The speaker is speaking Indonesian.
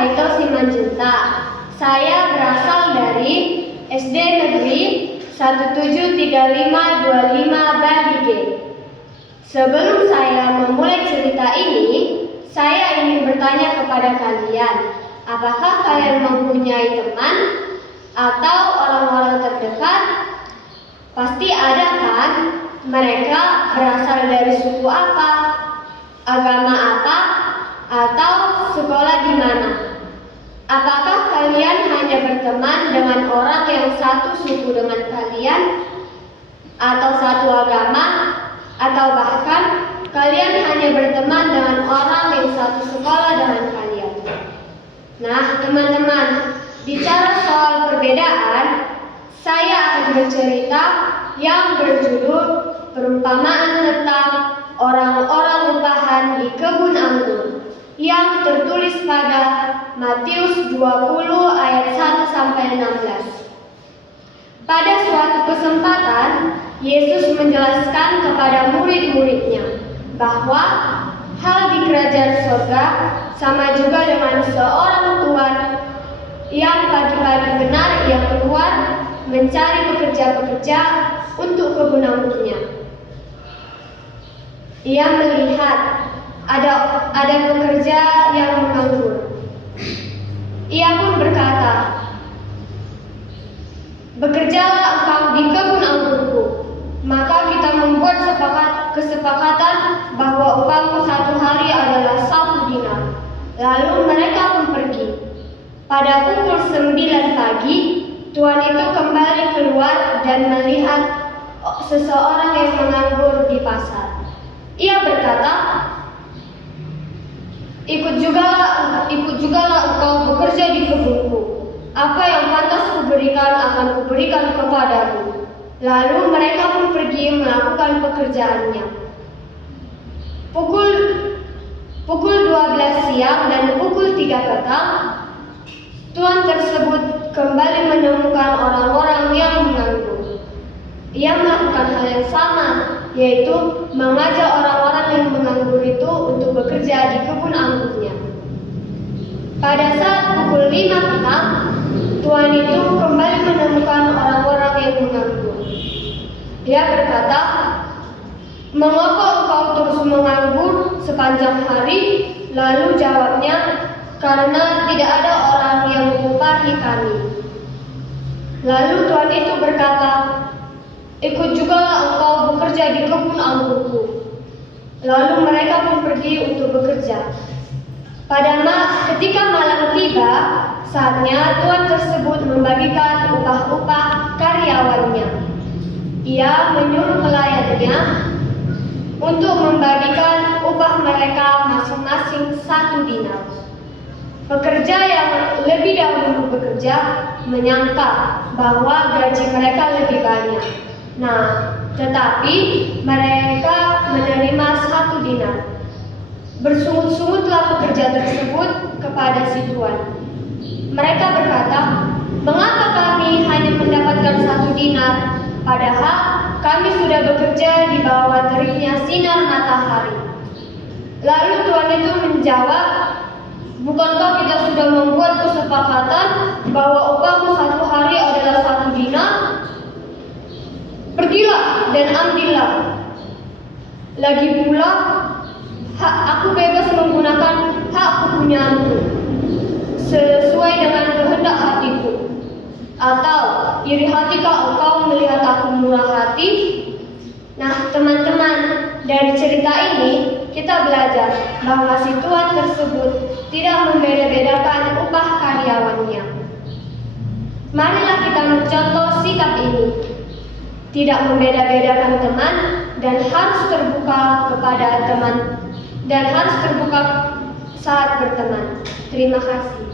Haikal Simanjunta. Saya berasal dari SD Negeri 173525 Badige. Sebelum saya memulai cerita ini, saya ingin bertanya kepada kalian, apakah kalian mempunyai teman atau orang-orang terdekat? Pasti ada kan? Mereka berasal dari suku apa, agama apa, atau sekolah di mana? Apakah kalian hanya berteman dengan orang yang satu suku dengan kalian, atau satu agama, atau bahkan kalian hanya berteman dengan orang yang satu sekolah dengan kalian? Nah, teman-teman, bicara soal perbedaan, saya akan bercerita yang berjudul Perumpamaan tentang orang-orang upahan di kebun anggur, yang tertulis pada Matius 20 ayat 1-16. Pada suatu kesempatan, Yesus menjelaskan kepada murid-muridnya bahwa hal di kerajaan surga sama juga dengan seorang tuan yang pagi-pagi benar ia keluar mencari pekerja-pekerja untuk kebun anggurnya. Ia melihat ada pekerja yang menganggur. Ia pun berkata, "Bekerjalah engkau di kebun anggurku." Maka kita membuat kesepakatan bahwa upahmu satu hari adalah 1 dinar. Lalu mereka pun pergi. Pada pukul 9 pagi, tuan itu kembali keluar dan melihat seseorang yang menganggur di pasar. Ia berkata, ikut jugalah engkau bekerja di kebunku. Apa yang pantas kuberikan akan kuberikan kepadamu." Lalu mereka pun pergi melakukan pekerjaannya. Pukul 12 siang dan pukul 3 petang, tuan tersebut kembali menemukan orang-orang yang menganggur. Ia melakukan hal yang sama, yaitu mengajak orang-orang yang menganggur itu untuk bekerja di kebun anggurnya. Pada saat pukul 5 petang, tuan itu kembali menemukan orang-orang yang menganggur. Ia berkata, "Mengapa engkau terus menganggur sepanjang hari?" Lalu jawabnya, "Karena tidak ada orang yang mengupahi kami." Lalu tuan itu berkata, "Ikut jugalah engkau bekerja di kebun anggurku." Lalu mereka pun pergi untuk bekerja. Ketika malam tiba, saatnya tuan tersebut membagikan upah-upah karyawannya. Ia menyuruh pelayannya untuk membagikan upah mereka masing-masing 1 dinar. Pekerja yang lebih dahulu bekerja menyangka bahwa gaji mereka lebih banyak. Tetapi mereka menerima 1 dinar. Bersungut-sungutlah pekerja tersebut kepada si tuan. Mereka berkata, "Mengapa kami hanya mendapatkan 1 dinar, padahal kami sudah bekerja di bawah teriknya sinar matahari?" Lalu tuan itu menjawab, "Bukankah kita sudah membuat kesepakatan bahwa upahmu 1 hari adalah 1 dinar? Pergilah dan ambillah. Lagi pula, aku bebas menggunakan hak kepunyaanku sesuai dengan kehendak hatiku. Atau iri hatikah engkau melihat aku murah hati?" Nah, teman-teman, dari cerita ini kita belajar bahwa si tuan tersebut tidak membeda-bedakan upah karyawannya. Marilah kita mencontoh sikap ini, tidak membeda-bedakan teman, dan harus terbuka kepada teman, dan harus terbuka saat berteman. Terima kasih.